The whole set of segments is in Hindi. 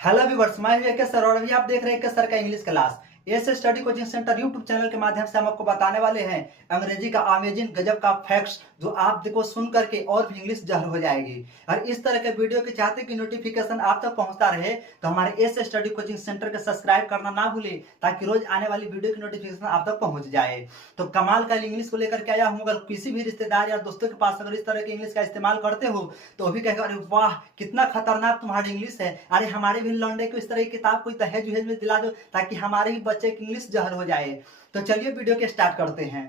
हेलो व्यूअर्स, मैं हूं के सर और अभी आप देख रहे हैं के सर का इंग्लिश क्लास। ऐसे study coaching centre YouTube channel के माध्यम से हम आपको बताने वाले हैं अंग्रेजी का अमेजिंग गजब का फैक्ट्स जो आप देखो सुन करके और भी इंग्लिश जहर हो जाएगी। और इस तरह के वीडियो के चाहते कि नोटिफिकेशन आप तक पहुंचता रहे तो हमारे ऐसे स्टडी कोचिंग सेंटर को सब्सक्राइब करना ना भूले ताकि रोज आने वाली वीडियो की नोटिफिकेशन आप तक पहुंच जाए। तो कमाल का इंग्लिश को लेकर के आया हूँ। अगर किसी भी रिश्तेदार या दोस्तों के पास अगर इस तरह के इंग्लिश का इस्तेमाल करते हो तो वो भी कहेगा अरे वाह कितना खतरनाक तुम्हारी इंग्लिश है, अरे हमारे भी लौंडे को इस तरह की किताब कोई दहेज वहेज में दिला दो ताकि हमारे भी बच्चे की इंग्लिश जहर हो जाए। तो चलिए वीडियो के स्टार्ट करते हैं।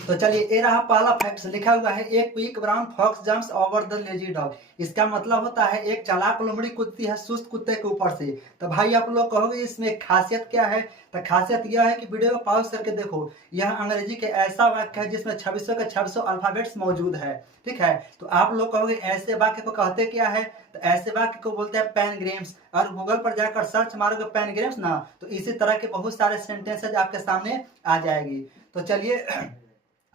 तो चलिए ये रहा पहला फैक्ट, लिखा हुआ है एक quick brown fox jumps over the lazy dog. इसका मतलब होता है एक चालाक लोमड़ी कूदती है सुस्त कुत्ते के ऊपर से। तो भाई आप लोग कहोगे इसमें खासियत क्या है, तो खासियत यह है कि वीडियो को पॉज करके देखो। यह अंग्रेजी के ऐसा वाक्य है जिसमें 2600 के 2600 अल्फाबेट्स मौजूद है। ठीक है, तो आप लोग कहोगे ऐसे वाक्य को कहते क्या है, तो ऐसे वाक्य को बोलते हैं पैनग्राम्स। और गूगल पर जाकर सर्च मारोगे पैनग्राम्स ना तो इसी तरह के बहुत सारे सेंटेंसेज आपके सामने आ जाएगी। तो चलिए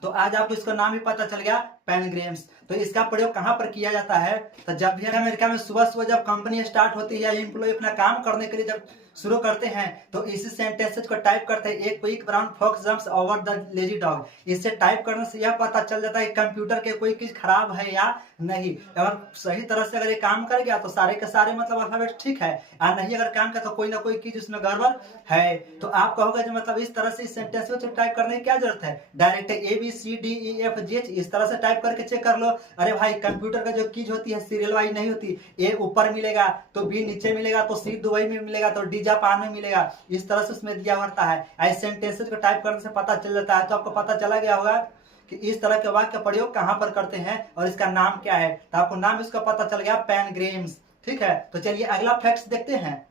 तो आज आपको इसका नाम भी पता चल गया, पैनग्राम्स। तो इसका प्रयोग कहां पर किया जाता है, तो जब भी अमेरिका में सुबह सुबह जब कंपनी स्टार्ट होती है, एम्प्लॉय अपना काम करने के लिए जब शुरू करते हैं तो इसी सेंटेंसेज को टाइप करते हैं एक quick brown fox jumps over the lazy dog. इससे टाइप करने से यह पता चल जाता है कि कंप्यूटर के कोई चीज खराब है या नहीं। अगर सही तरह से अगर ये काम कर गया तो सारे के सारे मतलब अल्फाबेट ठीक है, और नहीं अगर काम किया तो कोई ना कोई चीज उसमें गड़बड़ है। तो आप कहोगे जो मतलब इस तरह से इस सेंटेंस को टाइप करने की क्या जरूरत है, डायरेक्ट ABCDEFG इस तरह से टाइप करके चेक कर लो। अरे भाई कंप्यूटर का जो कीज होती है सीरियल वाइज नहीं होती, ए ऊपर मिलेगा तो बी नीचे मिलेगा तो सी दुबई में मिलेगा तो डी जापान में मिलेगा, इस तरह से उसमें दिया होता है। ऐसे सेंटेंसेस को टाइप करने से पता चल जाता है। तो आपको पता चला गया होगा कि इस तरह के वाक्य का प्रयोग कहां पर करते हैं और इसका नाम क्या है। तो आपको नाम इसका पता चल गया, पैनग्राम्स। ठीक है, तो चलिए अगला फैक्ट देखते हैं।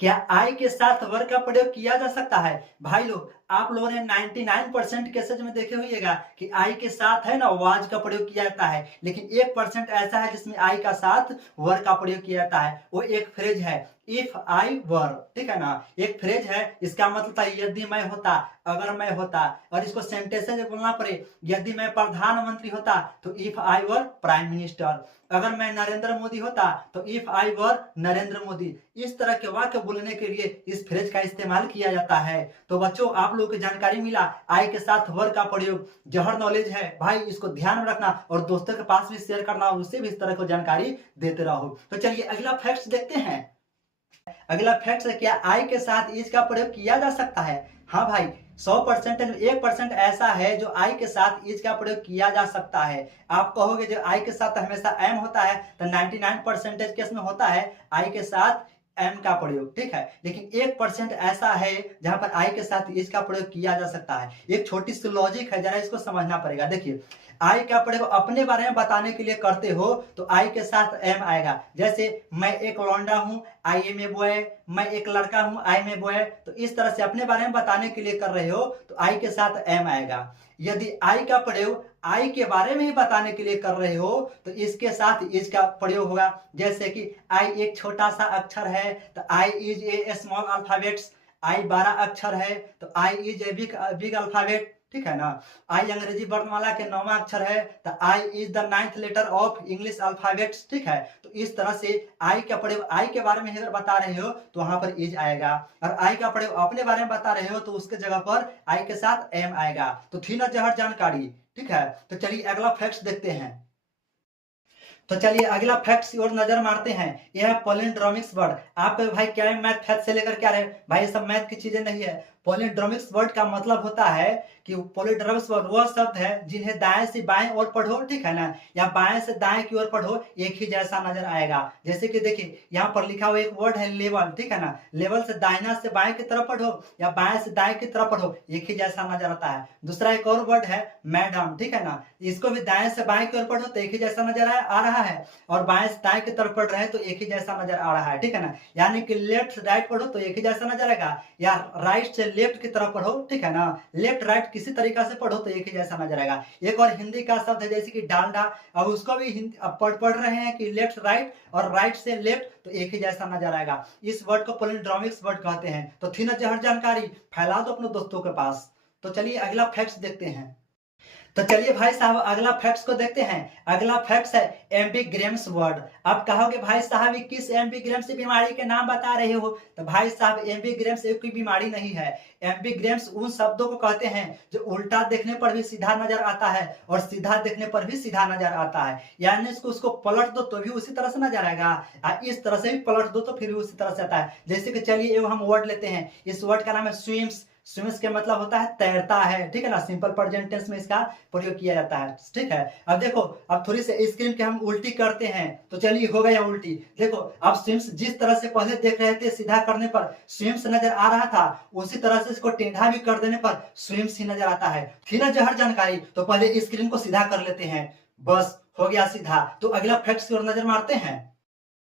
क्या आई के साथ वर का प्रयोग किया जा सकता है। भाई लोग आप लोगों ने 99% केसेज में देखे होइएगा कि आई के साथ है ना वाज का प्रयोग किया जाता है, लेकिन 1% ऐसा है जिसमें आई का साथ वर का प्रयोग किया जाता है। वो एक फ्रेज है इफ आई वर, ठीक है ना, एक फ्रेज है। इसका मतलब था यदि मैं होता, अगर मैं होता। और इसको सेंटेंस में बोलना पड़े, यदि मैं प्रधानमंत्री होता तो if I were prime minister, अगर मैं नरेंद्र मोदी होता तो इफ आई वर नरेंद्र मोदी। इस तरह के वाक्य बोलने के लिए इस फ्रेज का इस्तेमाल किया जाता है। तो बच्चों आप लोगों को जानकारी मिला आई के साथ वर का प्रयोग जहर नॉलेज है भाई, इसको ध्यान में रखना और दोस्तों के पास भी शेयर करना और उससे भी इस तरह को जानकारी देते रहो। तो चलिए अगला फैक्ट देखते हैं। अगला फैक्ट है क्या आई के साथ इज का प्रयोग किया जा सकता है। हाँ भाई 100% 1% ऐसा है जो आई के साथ इज का प्रयोग किया जा सकता है। आप कहोगे जो आई के साथ हमेशा एम होता है, तो 99% केस में होता है आई के साथ एम का प्रयोग। ठीक है, लेकिन 1% ऐसा है जहां पर आई के साथ इज का प्रयोग किया जा सकता है। एक छोटी सी लॉजिक है, जरा इसको समझना पड़ेगा। देखिए आई का प्रयोग अपने बारे में बताने के लिए करते हो तो आई के साथ एम आएगा। जैसे मैं एक लौंडा हूं, आई एम ए बॉय, मैं एक लड़का हूं, आई एम ए बॉय। तो इस तरह से अपने बारे में बताने के लिए कर रहे हो तो आई के साथ एम आएगा। यदि आई का प्रयोग आई के बारे में ही बताने के लिए कर रहे हो तो इसके साथ इज का प्रयोग होगा। जैसे कि आई एक छोटा सा अक्षर है तो I is a small alphabets, आई 12 अक्षर है तो I is a big alphabet. ठीक है ना, आई अंग्रेजी वर्णमाला के 9वां अक्षर है तो I is the 9th letter of English alphabets. ठीक है, तो इस तरह से आई का प्रयोग आई के बारे में अगर बता रहे हो तो वहां पर इज आएगा, और आई का प्रयोग अपने बारे में बता रहे हो तो उसके जगह पर आई के साथ एम आएगा। तो थी ना जहर जानकारी। ठीक है, तो चलिए अगला फैक्ट देखते हैं। तो चलिए अगला फैक्ट की ओर नजर मारते हैं। यह है पॉलिंड्रोमिक्स वर्ड। आप भाई क्या है मैथ फैक्ट से लेकर क्या रहे भाई, ये सब मैथ की चीजें नहीं है। पॉलिंड्रोमिक्स वर्ड का मतलब होता है कि पॉलिंड्रोमिक्स वर्ड वह शब्द है जिन्हें दाएं से बाएं ओर पढ़ो, ठीक है ना, या बाएं से दाएं की ओर पढ़ो एक ही जैसा नजर आएगा। जैसे कि देखिए यहाँ पर लिखा हुआ एक वर्ड है लेवल, ठीक है ना, लेवल से दाहिना से बाएं की तरफ पढ़ो या बाएं से दाएं की तरफ पढ़ो एक ही जैसा नजर आता है। दूसरा एक और वर्ड है मैडम, ठीक है ना, इसको भी दाएं से बाएं की ओर पढ़ो तो एक ही जैसा नजर आ रहा है, और बाएं से दाएं की तरफ पढ़ रहे हैं तो एक ही जैसा नजर आ रहा है। ठीक है ना, यानी कि लेफ्ट से राइट पढ़ो तो एक ही जैसा नजर आएगा, या राइट से लेफ्ट की तरफ पढ़ो, ठीक है ना, लेफ्ट राइट किसी तरीका से पढ़ो तो एक ही जैसा नजर आएगा। एक और हिंदी का शब्द है जैसे कि डालडा, अब उसको भी पढ़ रहे हैं कि लेफ्ट राइट और राइट से लेफ्ट तो एक ही जैसा नजर आएगा। इस वर्ड को पॉलिंड्रोमिक्स वर्ड कहते हैं। तो थी ना जहर जानकारी, फैला दो अपने दोस्तों के पास। तो चलिए अगला फैक्ट देखते हैं। तो चलिए भाई साहब अगला फैक्ट्स को देखते हैं। अगला फैक्ट्स है एम्बिग्रेम्स वर्ड। आप कहोगे भाई साहब ये किस एम्बिग्रेम्स बीमारी के नाम बता रहे हो? तो भाई साहब एम्बिग्रेम्स एक कोई बीमारी नहीं है। एम्बिग्रेम्स उन शब्दों को कहते हैं जो उल्टा देखने पर भी सीधा नजर आता है और सीधा देखने पर भी सीधा नजर आता है। यानी इसको उसको पलट दो तो भी उसी तरह से नजर आएगा, इस तरह से भी पलट दो तो फिर भी उसी तरह से आता है। जैसे कि चलिए हम वर्ड लेते हैं, इस वर्ड का नाम है स्विम्स। स्विम्स के मतलब होता है तैरता है, ठीक है ना। सिंपल प्रेजेंट टेंस में इसका प्रयोग किया जाता है, ठीक है। अब देखो, अब थोड़ी से स्क्रीन के हम उल्टी करते हैं, तो चलिए हो गया उल्टी। देखो अब स्विम्स जिस तरह से पहले देख रहे थे सीधा करने पर स्विम्स नजर आ रहा था, उसी तरह से इसको टेढ़ा भी कर देने पर स्विम्स ही नजर आता है। थी ना जहर जानकारी, तो पहले स्क्रीन को सीधा कर लेते हैं, बस हो गया सीधा। तो अगला फैक्ट्स की ओर नजर मारते हैं।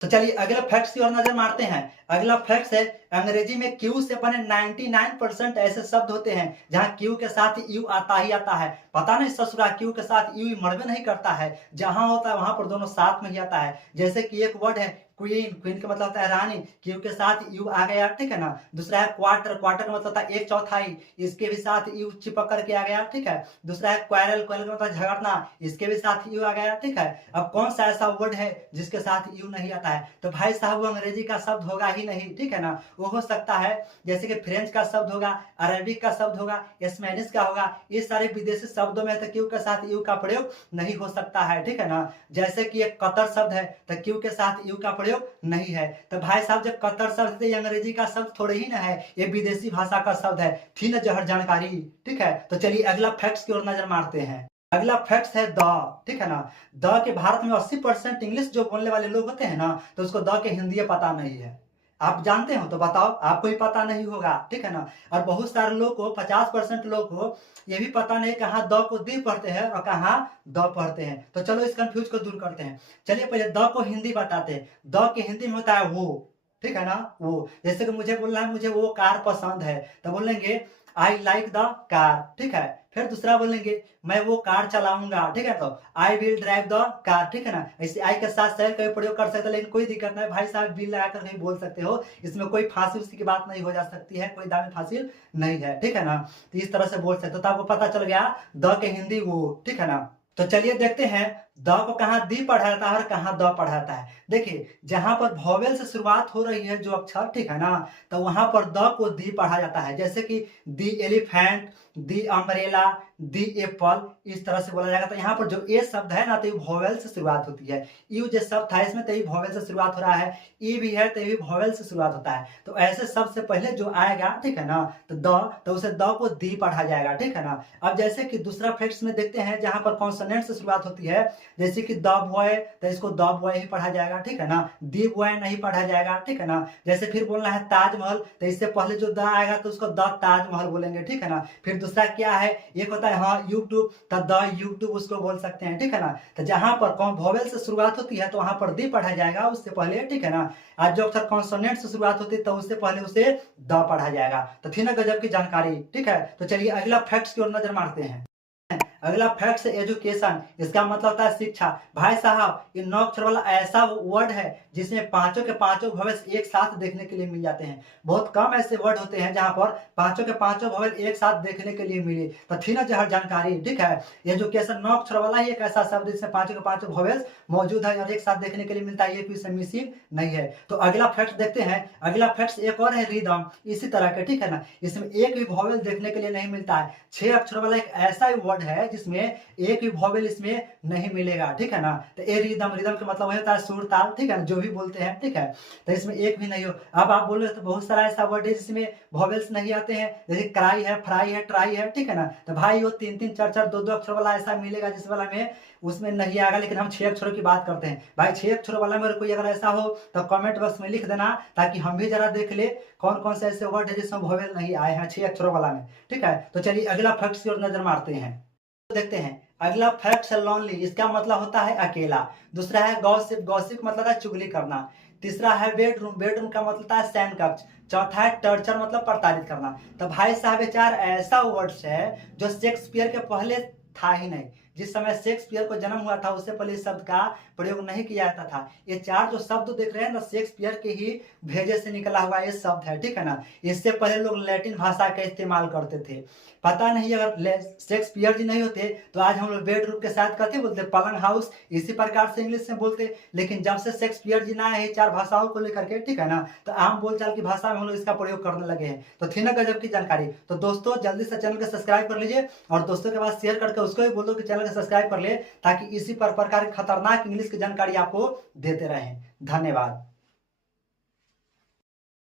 तो चलिए अगला फैक्ट्स की ओर नजर मारते हैं। अगला फैक्ट्स है अंग्रेजी में क्यू से बने 99% ऐसे शब्द होते हैं जहां क्यू के साथ यू आता ही आता है। पता नहीं ससुरा क्यू के साथ यू मरबे नहीं करता है, जहां होता है वहां पर दोनों साथ में ही आता है। जैसे कि एक वर्ड है क्वीन, क्वीन का मतलब होता है रानी, क्यू के साथ यू आ गया, ठीक है ना। दूसरा है क्वार्टर, क्वार्टर का मतलब होता है एक चौथाई, इसके भी साथ यू चिपक करके आ गया, ठीक है। दूसरा है क्वारल, क्वारल का मतलब झगड़ना, इसके भी साथ यू आ गया, ठीक है। अब कौन सा ऐसा वर्ड है जिसके साथ यू नहीं आता है? तो भाई साहब वो अंग्रेजी का शब्द होगा ही नहीं, ठीक है ना। वो हो सकता है जैसे कि फ्रेंच का शब्द होगा, अरबिक का शब्द होगा, स्पेनिश का होगा। ये सारे विदेशी शब्दों में तो क्यू के साथ यू का प्रयोग नहीं हो सकता है, ठीक है ना। जैसे कि एक कतर शब्द है तो क्यू के साथ यू का प्रयोग नहीं है। तो भाई साहब जब कतर शब्द है, ये अंग्रेजी का शब्द थोड़े ही ना है, ये विदेशी भाषा का शब्द है। थी ना जहर जानकारी, ठीक है। तो चलिए अगला फैक्ट्स की ओर नजर मारते हैं। अगला फैक्ट्स है द, ठीक है ना। द के भारत में 80% इंग्लिश जो बोलने वाले लोग होते हैं ना, तो उसको द के हिंदी पता नहीं है। आप जानते हो तो बताओ, आपको ही पता नहीं होगा, ठीक है ना। और बहुत सारे लोग को, 50% लोग को ये भी पता नहीं कहाँ द को दी पढ़ते हैं और कहाँ द पढ़ते हैं। तो चलो इस कंफ्यूज को दूर करते हैं। चलिए पहले द को हिंदी बताते हैं। द के हिंदी में होता है वो, ठीक है ना, वो। जैसे कि मुझे बोलना है मुझे वो कार पसंद है, तो बोलेंगे आई लाइक द कार, ठीक है। फिर दूसरा बोलेंगे मैं वो कार चलाऊंगा, ठीक है, तो I will drive the car, ठीक है ना। ऐसे आई के साथ शहर का भी प्रयोग कर सकते हो, लेकिन कोई दिक्कत नहीं भाई साहब, बिल लगा कर नहीं बोल सकते हो, इसमें कोई फांसी उसी की बात नहीं हो जा सकती है, कोई दाम फांसी नहीं है, ठीक है ना। तो इस तरह से बोल सकते हो, तो आपको पता चल गया द के हिंदी वो, ठीक है ना। तो चलिए देखते हैं द को कहाँ दी पढ़ा जाता है और कहाँ द पढ़ा जाता है। देखिए जहां पर वॉवेल से शुरुआत हो रही है जो अक्षर, ठीक है ना, तो वहां पर द को दी पढ़ा जाता है। जैसे कि दी एलिफेंट, दी अम्ब्रेला, दी एप्पल, इस तरह से बोला जाएगा। तो यहाँ पर जो ए शब्द है ना, तो ये वॉवेल से शुरुआत होती है। यू जो शब्द था इसमें तो ये वॉवेल से शुरुआत हो रहा है, ई भी है तो ये वॉवेल से शुरुआत होता है। तो ऐसे शब्द से पहले जो आएगा, ठीक है ना, तो द, तो उसे द को दी पढ़ा जाएगा, ठीक है ना। अब जैसे कि दूसरा फैक्ट्स में देखते हैं जहां पर कॉन्सोनेंट से शुरुआत होती है, जैसे कि द बॉय, तो इसको द बॉय ही पढ़ा जाएगा, ठीक है ना। दी बॉय नहीं पढ़ा जाएगा, ठीक है ना। जैसे फिर बोलना है ताजमहल, तो इससे पहले जो द आएगा तो उसको द ताजमहल बोलेंगे, ठीक है ना। फिर दूसरा क्या है, एक होता है हाँ यूट्यूब, तो द यूट्यूब उसको बोल सकते हैं, ठीक है ना। तो जहां पर वॉवेल से शुरुआत होती है तो वहां पर दी पढ़ा जाएगा उससे पहले, ठीक है ना। आज जो अक्षर कॉन्सोनेंट से शुरुआत होती है तो उससे पहले उसे द पढ़ा जाएगा। तो थी ना गजब की जानकारी, ठीक है। तो चलिए अगला फैक्ट्स की ओर नजर मारते हैं। अगला फैक्ट है एजुकेशन, इसका मतलब होता है शिक्षा। भाई साहब ये 9 अक्षर वाला ऐसा वर्ड है जिसमें पांचों के पांचों वॉवेल्स एक साथ देखने के लिए मिल जाते हैं। बहुत कम ऐसे वर्ड होते हैं जहां पर पांचों के पांचों वॉवेल एक साथ देखने के लिए मिले। तो थी ना जहर जानकारी, ठीक है। एजुकेशन 9 अक्षर वाला ही एक ऐसा शब्द जिसमें पांचों के पांचों वॉवेल्स मौजूद है और एक साथ देखने के लिए मिलता है, ये कोई मिसिंग नहीं है। तो अगला फैक्ट देखते हैं। अगला फैक्ट एक और है रिदम, इसी तरह के, ठीक है ना। इसमें एक भी वॉवेल देखने के लिए नहीं मिलता है। 6 अक्षर वाला एक ऐसा वर्ड है जिसमें एक भी वॉवेल इसमें नहीं मिलेगा, ठीक है ना। तो ए रिदम, रिदम का मतलब होता है सुर ताल, ठीक है ना, जो भी बोलते हैं, ठीक है। तो इसमें एक भी नहीं हो। अब आप बोलो तो बहुत सारा ऐसा वर्ड है जिसमें वॉवेल्स नहीं आते हैं, जैसे क्राई है, फ्राई है, ट्राई है, ठीक है ना। तो भाई वो 3-3, 4-4, 2-2 अक्षर वाला ऐसा मिलेगा जिस वाला में उसमें नहीं आएगा, लेकिन हम 6 अक्षरों की बात करते हैं। भाई 6 अक्षरों वाला में कोई अगर ऐसा हो तो कमेंट बॉक्स में लिख देना, ताकि हम भी जरा देख ले कौन कौन से ऐसे वर्ड है जिसमें वॉवेल नहीं आए हैं 6 अक्षरों वाला में, ठीक है। तो चलिए अगला फैक्ट की ओर नजर मारते हैं। तो देखते हैं अगला फैक्ट है लॉनली, इसका मतलब होता है अकेला। दूसरा है गॉसिप, गॉसिप मतलब है चुगली करना। तीसरा है बेडरूम, बेडरूम का मतलब होता है शयन कक्ष। चौथा है टर्चर, मतलब प्रताड़ित करना। तो भाई साहब ये 4 ऐसा वर्ड्स है जो शेक्सपियर के पहले था ही नहीं, जिस समय शेक्सपियर को जन्म हुआ था उससे पहले इस शब्द का प्रयोग नहीं किया जाता था। ये चार जो शब्द देख रहे हैं ना, शेक्सपियर के ही भेजे से निकला हुआ ये शब्द है, ठीक है ना। इससे पहले लोग लैटिन भाषा का इस्तेमाल करते थे। पता नहीं अगर शेक्सपियर जी नहीं होते तो आज हम लोग बेडरूम के साथ कथी बोलते, पलंग हाउस, इसी प्रकार से इंग्लिश में बोलते। लेकिन जब से शेक्सपियर जी ना आए चार भाषाओं को लेकर के, ठीक है ना, तो आम बोलचाल की भाषा में हम लोग इसका प्रयोग करने लगे हैं। तो थी ना गजब की जानकारी। तो दोस्तों जल्दी से चैनल को सब्सक्राइब कर लीजिए और दोस्तों के पास शेयर करके उसको भी बोलो कि चैनल को सब्सक्राइब कर ले, ताकि इसी प्रकार की खतरनाक इंग्लिश की जानकारी आपको देते रहें। धन्यवाद।